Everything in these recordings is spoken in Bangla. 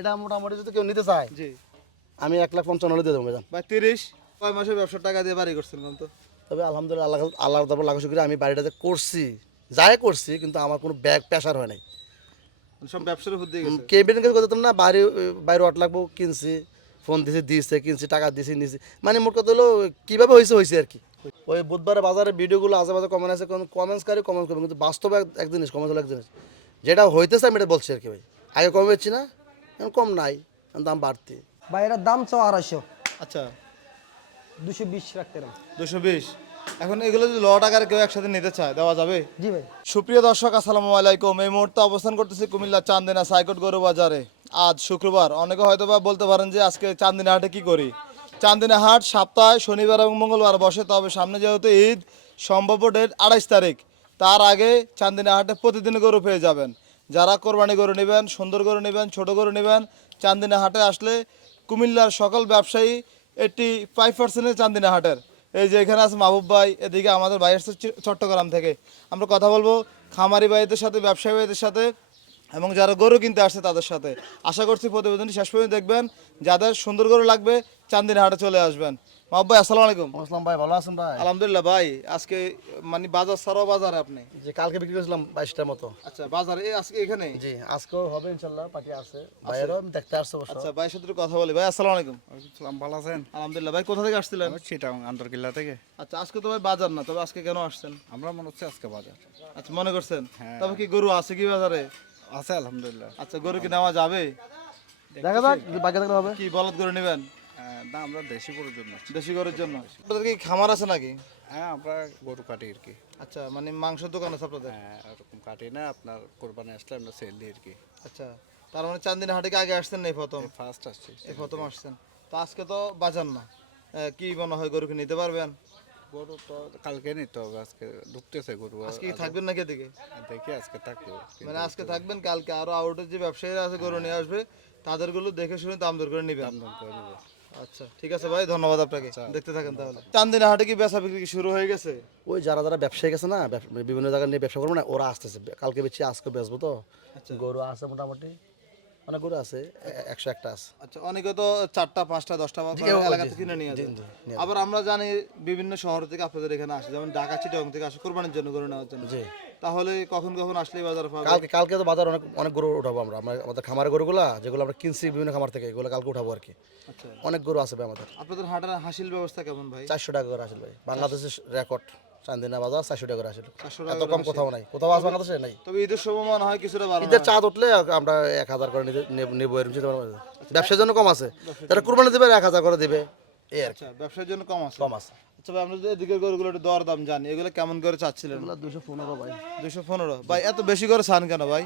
এটা মোটামুটি যদি কেউ নিতে চায় জি আমি 1,55,000 দিয়ে দেবো ভাইজান। ভাই 30 কয় মাসের ব্যবসার টাকা দিয়ে বাড়ি করছেন তো? তবে আলহামদুলিল্লাহ আল্লাহ তাআলা লাখ শুকরিয়া আমি বাড়িটাতে করছি যাই করছি কিন্তু আমার কোনো ব্যাগ প্রেশার হয় নাই। সব ব্যবসার উপর দিয়ে গেছে। কেবিনের কাছে করতাম না বাইরে বাইরে ওয়াট লাগবো কিনছি ফোন দিছে কিনছি টাকা দিছি নিছি মানে মোট কথা হলো কীভাবে হয়েছে আর কি। ওই বুধবারে বাজারে ভিডিওগুলো আজে বাজে কমেন্ট আছে কোন কমেন্টসকারী কমেন্ট করবে কিন্তু বাস্তবে এক জিনিস কমেন্ট হলো এক জিনিস যেটা হইতেছে আমি এটা বলছি আর কি ভাই। আগে কম বেচছি না এখন কম নাই এখন দাম বাড়তি। ভাই এটার দাম 250 আচ্ছা 220 রাখতে রাম। 220। এখন এগুলো যদি ল টাকার কেউ একসাথে নিতে চায় দেওয়া যাবে? জি ভাই। সুপ্রিয় দর্শক আসসালামু আলাইকুম। এই মুহূর্তে অবস্থান করতেছি কুমিল্লা চান্দিনা সাইকট গরু বাজারে। আজ শুক্রবার। অনেকে হয়তো বা বলতে পারেন যে আজকে চান্দিনা হাটে কি করি। চান্দিনা হাট সপ্তাহে শনিবার এবং মঙ্গলবার বসে, তবে সামনে যেহেতু ঈদ সম্ভাব্য ডেট 28 তারিখ, তার আগে চান্দিনা হাটে প্রতিদিন গরু পেয়ে যাবেন। যারা কোরবানি গরু নেবেন, সুন্দর গরু নেবেন, ছোট গরু নেবেন, চান্দিনা হাটে আসলে কুমিল্লার সকল ব্যবসায়ী 85% চান্দিনা হাটের। এই যে এখানে আছে মাহবুব ভাই, এদিকে আমাদের ভাই আসছে চট্টগ্রাম থেকে। আমরা কথা বলবো খামারি ভাইদের সাথে, ব্যবসায়ী ভাইদের সাথে এবং যারা গরু কিনতে আসছে তাদের সাথে। আশা করছি প্রতিবেদনটি শেষ পর্যন্ত দেখবেন। যাদের সুন্দর গরু লাগবে চান্দিনা হাটে চলে আসবেন। মাহবুব ভাই আসসালামু আলাইকুম। আসসালাম ভাই, ভালো আছেন ভাই? আলহামদুলিল্লাহ ভাই। আজকে মানে বাজার ছাড়াও বাজারে আপনি? যে কালকে বিক্রি করেছিলাম 22টার মতো। আচ্ছা বাজারে আজকে এখানে? জি আজকেও হবে ইনশাল্লাহ, পার্টি আছে বাইরেও আমি দেখতে আসছে অবশ্য। আচ্ছা ভাইয়ের সাথে একটু কথা বলি। ভাই আসসালামু আলাইকুম। সালাম, ভালো আছেন? আলহামদুলিল্লাহ। ভাই কোথা থেকে আসছিলেন? চিটাং আন্তর্কিল্লা থেকে। আচ্ছা আজকে তো ভাই বাজার না, তবে আজকে কেন আসছেন? আমরা মনে হচ্ছে আজকে বাজার আচ্ছা মনে করছেন? হ্যাঁ। তবে কি গরু আছে কি বাজারে? আছে আলহামদুলিল্লাহ। আচ্ছা গরু কি নেওয়া যাবে? দেখা যাক বাকি থাকলে হবে। কি বলদ গরু নেবেন? না, আমরা দেশি গরুর জন্য আসছি। দেশি গরুর জন্য। আপনাদের কি খামার আছে নাকি? হ্যাঁ, আমরা গরু কাটি আর কি। আচ্ছা মানে মাংসের দোকান আছে আপনাদের? হ্যাঁ, এরকম কাটি না, আপনার কোরবানি আসলে আমরা সেল দিই আর কি। আচ্ছা তার মানে চান্দিনা হাটে কি আগে আসছেন না এই প্রথম? ফার্স্ট আসছি। এই প্রথম আসছেন। তো আজকে তো বাজার না, কি মনে হয় গরু কি নিতে পারবেন? গরু তো কালকে নিতে হবে, আজকে ঢুকতেছে গরু। আজকে কি থাকবেন নাকি এদিকে? দেখি আজকে থাকবো। মানে আজকে থাকবেন, কালকে আরো আউটের যে ব্যবসায়ীরা আছে গরু নিয়ে আসবে, তাদেরগুলো দেখে শুনে দাম দর করে নিবেন। দাম করে নেবো। আচ্ছা ঠিক আছে ভাই, ধন্যবাদ আপনাকে। দেখতে থাকেন তাহলে। চান্দিনা হাটে কি বেচা বিক্রি কি শুরু হয়ে গেছে? ওই যারা যারা ব্যবসায়ী গেছে না, বিভিন্ন জায়গায় নিয়ে ব্যবসা করবো না, ওরা আসতেছে। কালকে বেচছি আজকে বেচবো তো। গরু আছে মোটামুটি অনেক গরু আছে, 101টা আছে। আচ্ছা অনেকে তো 4টা 5টা 10টা এলাকা থেকে কিনে নিয়ে যায়। আবার আমরা জানি বিভিন্ন শহর থেকে আপনাদের এখানে আসে, যেমন ঢাকা চিটাগং থেকে আসে কোরবানির জন্য গরু নেওয়ার জন্য। জি তাহলে কখন কখন আসলে বাজার পাবে? কালকে তো বাজার অনেক অনেক গরু উঠাবো আমরা। আমাদের খামারের গরুগুলা যেগুলো আমরা কিনছি বিভিন্ন খামার থেকে, এগুলো কালকে উঠাবো আর কি। আচ্ছা অনেক গরু আছে ভাই আমাদের। আপনাদের হাটের হাসিল ব্যবস্থা কেমন ভাই? 400 টাকা করে আসল ভাই, বাংলাদেশের রেকর্ড। চান্দিনা বাজার 400 টাকা করে আসল। 400 টাকা এত কম কোথাও নাই, কোথাও আছে বাংলাদেশে নাই। তবে ঈদের সময় মনে হয় কিছুটা বাড়ানো ঈদের চাঁদ উঠলে আমরা 1000 করে নেবো এরকম চিন্তা ভাবনা আছে। ব্যবসার জন্য কম আছে, যারা কুরবানি দেবে 1000 করে দেবে এই আর কি। আচ্ছা ব্যবসার জন্য কম আছে। কম আছে। আচ্ছা ভাই আমরা যদি এদিকের গরুগুলো একটু দর দাম জানি, এগুলো কেমন করে চাচ্ছিলেন? এগুলো 215 ভাই। 215 ভাই। এত বেশি করে ছান কেন ভাই?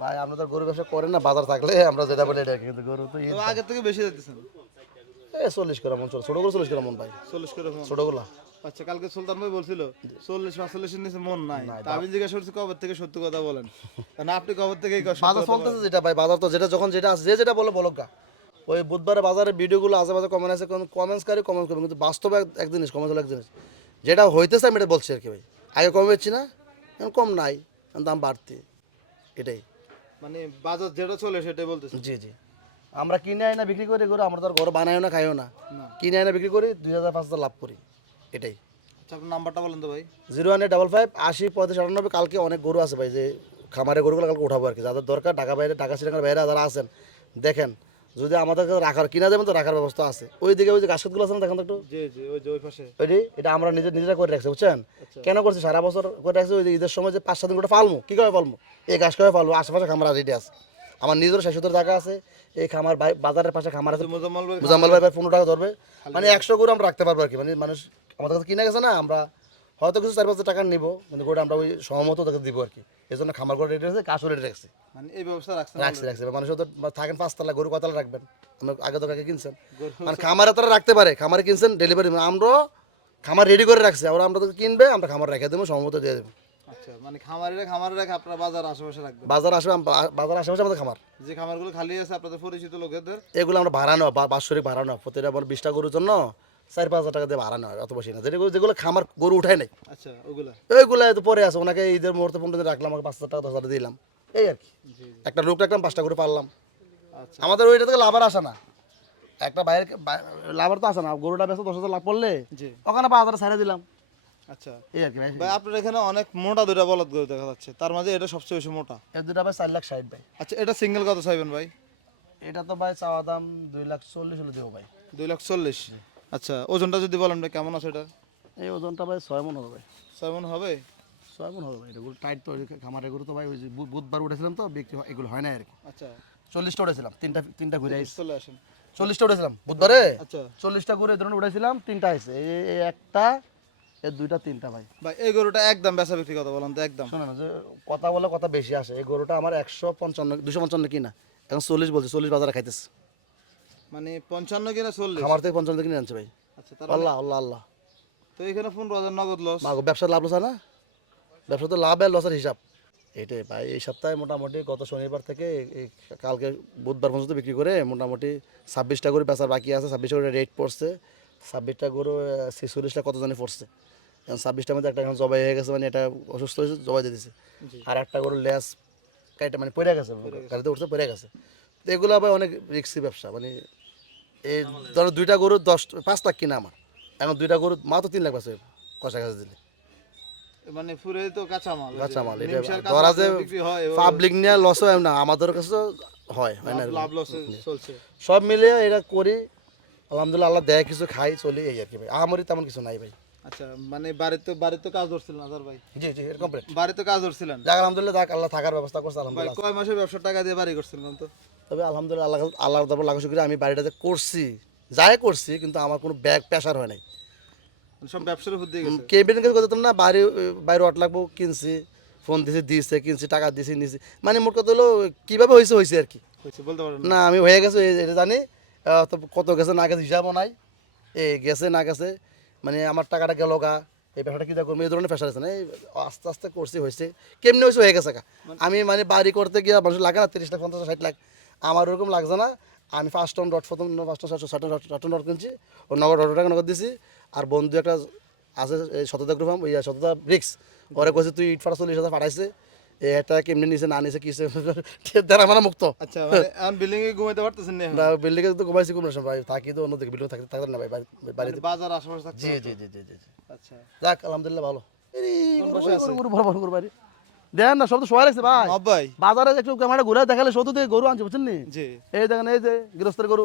ভাই আমরা তো গরু ব্যবসা করেন না, বাজার থাকলে আমরা যেটা বলি এটা আর কি। কিন্তু গরু তো তবে আগে থেকে বেশি দিতেছেন। 40 করে মন, ছোট গরু 40 করে মন ভাই, 40 করে মন। ছোটগুলা। আচ্ছা কালকে সুলতান ভাই বলছিল 40-45 এর নিচে মন নাই। তা আমি জিজ্ঞাসা করছি কবে থেকে, সত্যি কথা বলেন। না আপনি কবে থেকে এই কথা? বাজার চলতেছে যেটা ভাই, বাজার তো যেটা যখন যেটা আছে যে যেটা বলে বলক গা। ওই বুধবারে বাজারে ভিডিওগুলো আজে বাজে কমেন্ট আছে কোন কমেন্টসকারী কমেন্ট করবে কিন্তু বাস্তবে এক জিনিস কমেন্ট হলো এক জিনিস যেটা হইতেছে আমি এটা বলছি আর কি ভাই। আগে কম বেচছি না এখন কম নাই এখন দাম বাড়তি, এটাই। মানে বাজার যেটা চলে সেটাই বলতেছি। জি জি আমরা কিনে আই না বিক্রি করি গরু, আমরা তো আর ঘর বানাইও না খাইও না, না। কিনে আই না বিক্রি করি 2000-5000 লাভ করি, এটাই। আচ্ছা আপনার নাম্বারটা বলেন তো ভাই। 01855 80 35 98। কালকে অনেক গরু আছে ভাই, যে খামারে গরুগুলো কালকে উঠাবো আর কি। যাদের দরকার ঢাকা বাইরে, ঢাকা শ্রীলঙ্কার বাইরে যারা আছেন দেখেন, যদি আমাদের কাছে রাখার কিনা যাবেন তো রাখার ব্যবস্থা আছে। ওই দিকে ওই যে গাছগুলো আছে না, দেখেন তো একটু। জি জি ওই যে ওই পাশে। ওইটি এটা আমরা নিজেরা করে রাখছি বুঝছেন। কেন করছি সারা বছর করে রাখছি, ওই যে ঈদের সময় যে 5-7 দিন করে পালমু, কী করে পালমু, এই গাছ করে পালবো। আশেপাশে খামার রেডি আছে, আমার নিজের 600 টাকা আছে। এই খামার বাজারের পাশে খামার আছে, মুজাম্মাল ভাই 15 টাকা ধরবে। মানে 100 গরু আমরা রাখতে পারবো আর কি। মানে মানুষ আমাদের কাছে কিনে গেছে না, আমরা হয়তো কিছু 4-5 টাকা নিবো কিন্তু গরুটা আমরা ওই সহমত তাকে দিব আর কি। এই জন্য খামার করে রেডি আছে, কাজও রেডি রাখছি। মানে এই ব্যবস্থা রাখছেন? রাখছি মানুষের তো থাকেন 5 তলা, গরু কতলা রাখবেন, আমরা আগে তো কাকে কিনছেন। মানে খামারে তারা রাখতে পারে, খামারে কিনছেন ডেলিভারি, আমরা খামার রেডি করে রাখছি। আমরা তো কিনবে আমরা খামার রেখে দেবো, সহমত দিয়ে দেবো। আচ্ছা মানে খামারে রেখে আপনারা বাজার আশেপাশে রাখবেন? বাজার আসবে, বাজার আশেপাশে আমাদের খামার। যে খামারগুলো খালি আছে আপনাদের পরিচিত লোকেদের, এগুলো আমরা ভাড়া নেওয়া, বাৎসরিক ভাড়া নেওয়া। প্রতিটা আমার 20টা গরুর জন্য 4-5 হাজার টাকা দিয়ে ভাড়া নেওয়া, অত বেশি না। যেগুলো খামার গরু উঠায় নাই আচ্ছা ওগুলা ওইগুলো তো পরে আছে, ওনাকে ঈদের মুহূর্তে 15 দিন রাখলাম, আমাকে 5,000 টাকা 10,000 দিলাম, এই আর কি একটা লোক রাখলাম 5টা করে পারলাম আচ্ছা আমাদের ওইটা থেকে লাভার আসে না একটা বাইরের লাভার তো আসে না গরুটা বেশ 10,000 লাভ করলে জি ওখানে 5,000 ছাড়ে দিলাম আচ্ছা এই আর কি ভাই ভাই আপনার এখানে অনেক মোটা দুইটা বলদ গরু দেখা যাচ্ছে তার মাঝে এটা সবচেয়ে বেশি মোটা এর দুটা ভাই 4,60,000 ভাই আচ্ছা এটা সিঙ্গেল কত চাইবেন ভাই এটা তো ভাই চাওয়া দাম 2,40,000 হলে দেবো ভাই 2,40,000 আচ্ছা ওজনটা যদি বলেন ভাই কেমন আছে এটা এই ওজনটা ভাই 6 মন হবে ভাই 6 মণ হবে 6 মন হবে ভাই এগুলো টাইট তো খামারে গরু তো ভাই ওই যে বুধবার উঠেছিলাম তো বিক্রি এগুলো হয় না আর কি আচ্ছা 40টা উঠেছিলাম তিনটা ঘুরে আইছি চলে আসেন 40টা উঠেছিলাম বুধবারে আচ্ছা 40টা করে ধরুন উঠেছিলাম 3টা আছে এই একটা এর দুইটা 3টা ভাই ভাই এই গরুটা একদম বেচা বিক্রি কথা বলেন তো একদম শোনো না যে কথা বলে কথা বেশি আসে এই গরুটা আমার 255 কিনা এখন 40 বলছে 40 বাজারে খাইতেছে মানে 55 কিনা 40 খামার থেকে 55 কিনে আনছে ভাই আচ্ছা তার আল্লাহ আল্লাহ আল্লাহ তো এখানে 15,000 নগদ লস মাগো ব্যবসা লাভ লস না ব্যবসা তো লাভ আর লসের হিসাব এইটাই ভাই এই সপ্তাহে মোটামুটি গত শনিবার থেকে এই কালকে বুধবার পর্যন্ত বিক্রি করে মোটামুটি 26টা করে বেচার বাকি আছে 26টা করে রেট পড়ছে 26টা করে 46টা কত জানি পড়ছে এখন 26টার মধ্যে একটা এখন জবাই হয়ে গেছে মানে এটা অসুস্থ হয়েছে জবাই দিয়ে দিছে আর একটা গরু লেস কাইটা মানে পড়ে গেছে গাড়িতে উঠছে পড়ে গেছে তো এগুলো ভাই অনেক রিস্কি ব্যবসা মানে এই ধরো দুইটা গরু 5 লাখ কিনা আমার এখন দুইটা গরু মাত্র 3 লাখ আছে কষা কাছে দিলে মানে পুরে তো কাঁচামাল কাঁচামাল এটা নিমশার ধরা যে বিক্রি হয় এবার পাবলিক নিয়ে লস হয় না আমাদের কাছে হয় হয় না লাভ লসে চলছে সব মিলিয়ে এটা করি আলহামদুলিল্লাহ আল্লাহ দেয় কিছু খাই চলি এই আর কি ভাই আমারই তেমন কিছু নাই ভাই আচ্ছা মানে বাড়িতে কাজ ধরছিলেন আজার ভাই জি জি এরকম বাড়িতে কাজ ধরছিলেন যাক আলহামদুলিল্লাহ যাক আল্লাহ থাকার ব্যবস্থা করছে ভাই আলহামদুলিল্লাহ কয় মাসের ব্যবসা টাকা দিয়ে বাড়ি করছিলেন তো তবে আলহামদুলিল্লাহ আল্লাহর তারপর লাখ শুক্রিয়া আমি বাড়িটাতে করছি যাই করছি কিন্তু আমার কোনো ব্যাগ প্রেশার হয় নাই সব ব্যবসার উপর দিয়ে গেছে কেবিন কাছে করতাম না বাইরে ওয়াট লাগবো কিনছি ফোন দিয়েছে কিনছি টাকা দিয়েছি নিয়েছি মানে মোট কথা হলো কীভাবে হয়েছে আর কি হয়েছে বলতে পারেন না আমি হয়ে গেছে এটা জানি তো কত গেছে না গেছে হিসাবও নাই গেছে না গেছে মানে আমার টাকাটা গেল গা এই ব্যবসাটা কী করবো এই ধরনের প্রেশার আছে না এই আস্তে আস্তে করছি হয়েছে কেমনি হয়ে গেছে গা আমি মানে বাড়ি করতে গিয়ে মানুষ লাগে না 30 লাখ 50 লাখ 60 লাখ আমার ওরকম লাগছে না আমি 5 টন ডট প্রথম 5 টন 6 টন ডট কিনছি ও নগদ 100 টাকা নগদ দিছি আর বন্ধু একটা আছে এই শততা গ্রুপ শততা ব্রিক্স ওরা কইছে তুই ইট ফাটা 40,000 পাঠাইছে এটা কেমনি নিছে না নিছে কিসে দেড় মানে মুক্ত আচ্ছা মানে এখন বিল্ডিং এ ঘুমাইতে পারতেছেন না এখন? না বিল্ডিংয়ে তো ঘুমাইছি কোনো সময় ভাই থাকি তো অন্যদিকে বিল্ডিং থাকতে থাকতে না ভাই বাড়িতে মানে বাজার আশেপাশে থাকতে জি হতো। জি জি জি জি জি। আচ্ছা যাক আলহামদুলিল্লাহ ভালো গরু বাড়ি দেন না সব তো সবাই রাখছে ভাই নব্বই বাজারে একটু ক্যামেরা ঘুরে দেখালে শত দিয়ে গরু আনছে বুঝছেন নি জি এই দেখেন এই যে গৃহস্থের গরু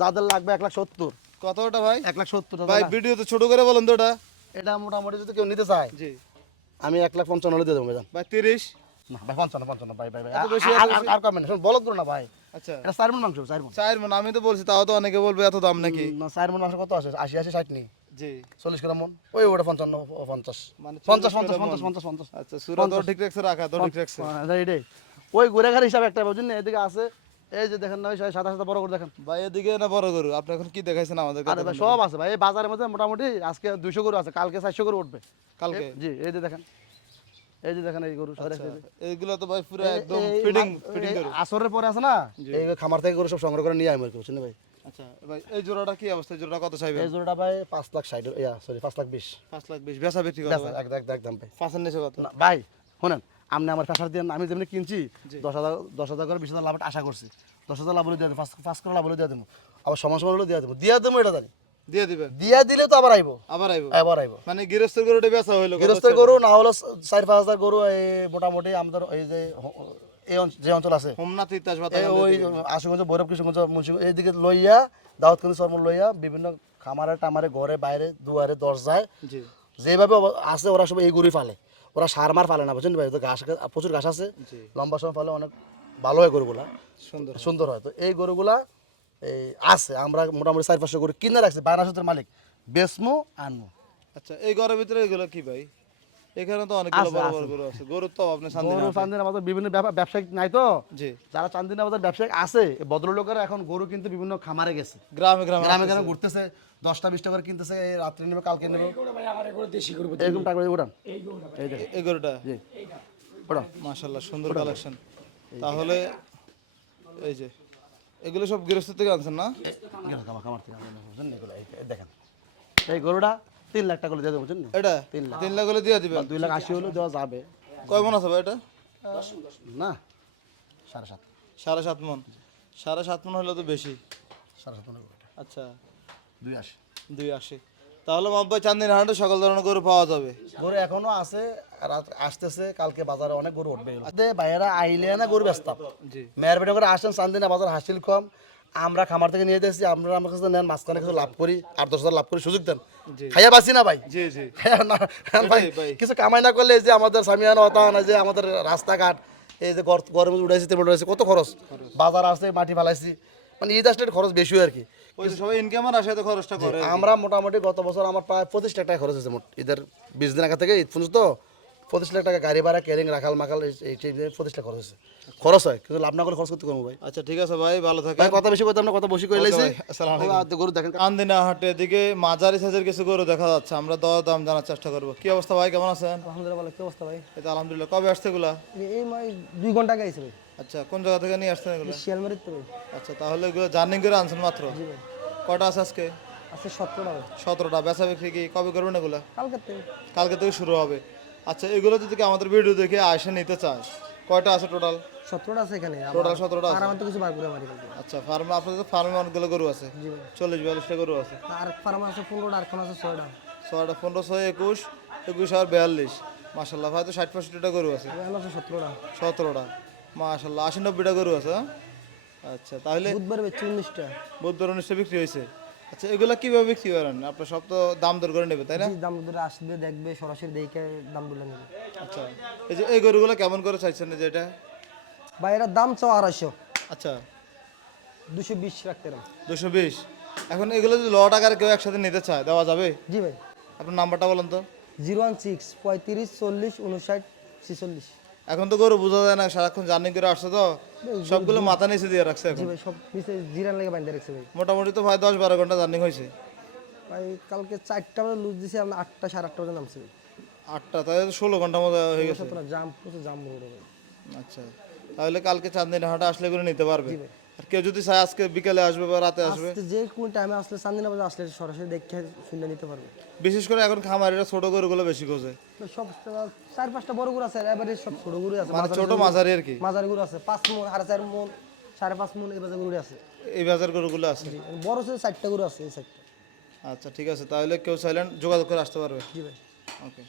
যাদের লাগবে 1,70,000 কত ওটা ভাই 1,70,000 ভাই ভিডিও তো ছোট করে বলেন তো ওটা এটা মোটামুটি যদি কেউ নিতে চায় জি আমি 1,55,000 হলে দিয়ে দেবো ভাই ভাই 30 না ভাই 55 ভাই ভাই ভাই এত বেশি, আর কমেন্ট বলত গরু না ভাই আচ্ছা এটা 4 মণ মাংস 4 মণ 4 মণ আমি তো বলছি তাও তো অনেকে বলবে এত দাম নাকি না 4 মণ মাংস কত আছে 80 60 নি জি 40 গ্রাম মণ ওই ওটা 55 50 মানে 50 40 50 গ্রাম 50 50 আচ্ছা সুরা তো ঠিক রাখছে রাখা তো ঠিক রাখছে এইটাই ওই ঘুরেঘার হিসাবে একটা বুঝছেন না এদিকে আছে এই যে দেখেন না ওই সাদা সাদা বড় করে দেখেন ভাই এদিকে না বড় গরু আপনি এখন কি দেখাইছেন আমাদের আরে ভাই সব আছে ভাই এই বাজারের মধ্যে মোটামুটি আজকে 200 গরু আছে কালকে 400 গরু উঠবে কালকে জি এই যে দেখেন এই গরু সবাই আচ্ছা, এইগুলো তো ভাই পুরো একদম ফিটিং গরু আসরের পরে আছে না এই খামার থেকে গরু সব সংগ্রহ করে নিয়ে আই আর কি বুঝছেন ভাই আচ্ছা ভাই এই জোড়াটা কি অবস্থা এই জোড়াটা কত চাইবেন এই জোড়াটা ভাই 5,60,000 সরি 5,20,000 5,20,000 বেচা বিক্রি কত ভাই একদম ভাই পাঁচের নিচে কত না ভাই শুনেন আপনি আমার প্রেশার দিয়ে আমি যেমনি কিনছি 10,000 করে 20,000 লাভ আশা করছি 10,000 লাভ হলে দিয়ে দেবো 5 করে লাভ হলে দিয়ে দেবো আবার সমান হলে দিয়ে দেবো এটা জানি দিয়ে দিবেন দিয়া দিলে তো আবার আইবো আবার আইবো মানে গৃহস্থের গরুটা বেচা হইলো কত গৃহস্থের গরু না হলো 4-5 হাজার গরু এই মোটামুটি আমাদের এই যে যে অঞ্চল আছে হোমনাথ ইতাস এই বাতাস ওই আশুগঞ্জ ভৈরব কৃষ্ণগঞ্জ মুন্সি এইদিকে লইয়া দাউদকান্দি সরমল লইয়া বিভিন্ন খামারে টামারে ঘরে বাইরে দুয়ারে দরজায় জি যেভাবে আছে ওরা সব এই গরুই ফালে ওরা সার মার ফালে না বুঝছেন ভাই তো ঘাস প্রচুর ঘাস আছে জি লম্বা সময় ফালে অনেক ভালো হয় গরুগুলা সুন্দর সুন্দর হয় তো এই গরুগুলা এই আছে আমরা মোটামুটি 4-500 গরু কিনে রাখছি বায়নাসুতের মালিক বেসমো আনমো আচ্ছা এই ঘরের ভিতরে এগুলো কি ভাই এখানে তো অনেকগুলো বড় বড় গরু আছে গরুর তো আপনি শান্তি গরু চান্দিনা বাজার বিভিন্ন ব্যবসায়িক নাই তো জি যারা চান্দিনা বাজার ব্যবসায়িক আছে ভদ্রলোকেরা এখন গরু কিন্তু বিভিন্ন খামারে গেছে গ্রামে গ্রামে গ্রামে গ্রামে ঘুরতেছে 10টা 20টা করে কিনতেছে এই রাত্রে নেবে কালকে নেবে এরকম টাকা দিয়ে উঠান এই দেখেন এই গরুটা জি উঠান মাশাআল্লাহ সুন্দর কালেকশন তাহলে এই যে এগুলো সব গৃহস্থ থেকে আনছেন না খামার থেকে আনেন, বুঝছেন এগুলো এই দেখেন এই গরুটা 3 লাখ টাকা করে দিয়ে দেবো বুঝছেন এটা 3 লাখ 3 লাখ হলে দিয়ে দিবেন 2,80,000 হলে দেওয়া যাবে কয় মন আছে ভাই এটা না 7.5 7.5 মন 7.5 মন হলে তো বেশি। 7.5 মন গরু। আচ্ছা 2.80 2.80। তাহলে মাম্পা চান্দিনা হাটে সকল ধরনের গরু পাওয়া যাবে। গরু এখনো আছে, রাত আসতেছে, কালকে বাজারে অনেক গরু উঠবে। ভাইয়েরা আইলে না গরু বেচতাম। জি মেয়ের বেটা করে আসেন চান্দিনা বাজার হাসিল কম, আমরা খামার থেকে নিয়ে দিয়েছি, আমরা আমার কাছে নেন, মাঝখানে কিছু লাভ করি, 8-10 হাজার লাভ করি, সুযোগ দেন। জি খাইয়া বাঁচি না ভাই। জি জি খাইয়া না ভাই, ভাই। কিছু কামাই না করলে এই যে আমাদের সামিয়ানা হতা না, যে আমাদের রাস্তাঘাট এই যে গরমে উঠাইছি, তেমন উঠাইছি, কত খরচ, বাজার আসছে, মাটি ফালাইছি, মানে ঈদ আসলে খরচ বেশি হয় আর কি। ওই যে সবাই ইনকামের আসে তো খরচটা করে। আমরা মোটামুটি গত বছর আমার প্রায় 25 লাখ টাকা খরচ হয়েছে মোট, ঈদের 20 দিন আগে থেকে ঈদ পর্যন্ত 25 লাখ টাকা গাড়ি ভাড়া, ক্যারিং, রাখাল মাখাল, এই 25 লাখ খরচ হয়েছে। খরচ হয়, কিন্তু লাভ না করে খরচ করতে করবো ভাই। আচ্ছা ঠিক আছে ভাই, ভালো থাকেন। ভাই কথা বেশি করতাম না, কথা বসি করে লাইছি। ভাই, আসসালামু আলাইকুম। গরু দেখেন। চান্দিনা হাটে এদিকে মাঝারি সাইজের কিছু গরু দেখা যাচ্ছে, আমরা দাম জানার চেষ্টা করবো। কি অবস্থা ভাই, কেমন আছেন? আলহামদুলিল্লাহ ভালো, কি অবস্থা ভাই? এই তো আলহামদুলিল্লাহ। কবে আসছে এগুলা? এই 2 ঘন্টা আগে আইছে ভাই, আচ্ছা, কোন জায়গা থেকে নিয়ে আসছেন এগুলো? শিয়ালমারির তো ভাই। আচ্ছা, তাহলে এগুলো জার্নিং করে আনছেন মাত্র? জি ভাই, কটা আছে আজকে? আছে 17টা ভাই। 17টা। বেচা বিক্রি কি কবে করবেন এগুলা? কালকে থেকে কালকে থেকে শুরু হবে। আচ্ছা, এগুলো যদি কেউ আমাদের ভিডিও দেখে আসে নিতে চায়, কয়টা আছে টোটাল? 17টা আছে এখানে। টোটাল 17টা আর আছে। আমার তো কিছু বার করে মারি কালকে। আচ্ছা, ফার্মে আপনাদের ফার্মে অনেকগুলো গরু আছে? জি ভাই, 40-42টা গরু আছে। আর ফার্ম আছে 15টা, আর এখন আছে 6টা। 6টা, 15, 6, 21, 21 আর 42। মাশাল্লাহ ভাই, তো 60-65টা গরু আছে। এখন আছে 17টা। 17টা। মাশাল্লাহ, 80-90টা গরু আছে। হ্যাঁ? আচ্ছা, তাহলে বুধবার বেচছি 19টা। বুধবার 19টা বিক্রি হয়েছে। আচ্ছা, এগুলা কিভাবে বিক্রি করেন? আপনার সব তো দাম দর করে নেবে, তাই না? জি, দাম ধরে আসবে, দেখবে, সরাসরি দেখে দাম বলে নেবে। আচ্ছা, এই যে এই গরুগুলো কেমন করে চাইছেন যে এটা? ভাই এটার দাম চাও 250, আচ্ছা, 220 রাখতে পারেন। 220। এখন এগুলো যদি লট আকারে কেউ একসাথে নিতে চায়, দেওয়া যাবে? জি ভাই, আপনার নাম্বারটা বলেন তো। 016 35 40 59 46। এখন তো গরু বোঝা যায় না, সারাক্ষণ জার্নি করে আসছে তো, সবগুলো মাথা নিচে দিয়ে রাখছে জি এখন। ভাই, সব নিচে জিরান লেগে বাইন্ধে রাখছে ভাই। মোটামুটি তো ভাই 10-12 ঘন্টা জার্নি হয়েছে। ভাই কালকে 4টা বাজে লুজ দিছি, আমরা 8টা 8:30 বাজে নামছি ভাই। 8টা, তাই 16 ঘন্টার মতো হয়ে গেছে। জাম, প্রচুর জাম রোড ভাই। আচ্ছা, তাহলে কালকে চান্দিনা হাটে আসলে এগুলো নিতে পারবে। আর কেউ যদি চায় আজকে বিকেলে আসবে বা রাতে আসবে? আজকে যে কোন টাইমে আসলে, চান্দিনা বাজে আসলে সরাসরি দেখে শুনে নিতে পারবে। বিশেষ করে এখন খামারিরা ছোট গরুগুলো বেশি খোঁজে, তো সব 4-5টা বড় গরু আছে, এবারে সব ছোট গরু আছে, মানে ছোট মাঝারি আর কি। মাঝারি গরু আছে 5 মণ, 4.5 মণ, 5.5 মণ এই বাজে গরু আছে। এই বাজার গরুগুলো আছে। বড় ছিল 4টা গরু আছে এই সাইডটা। আচ্ছা ঠিক আছে, তাহলে কেউ চাইলেন যোগাযোগ করে আসতে পারবে। জি ভাই। ওকে।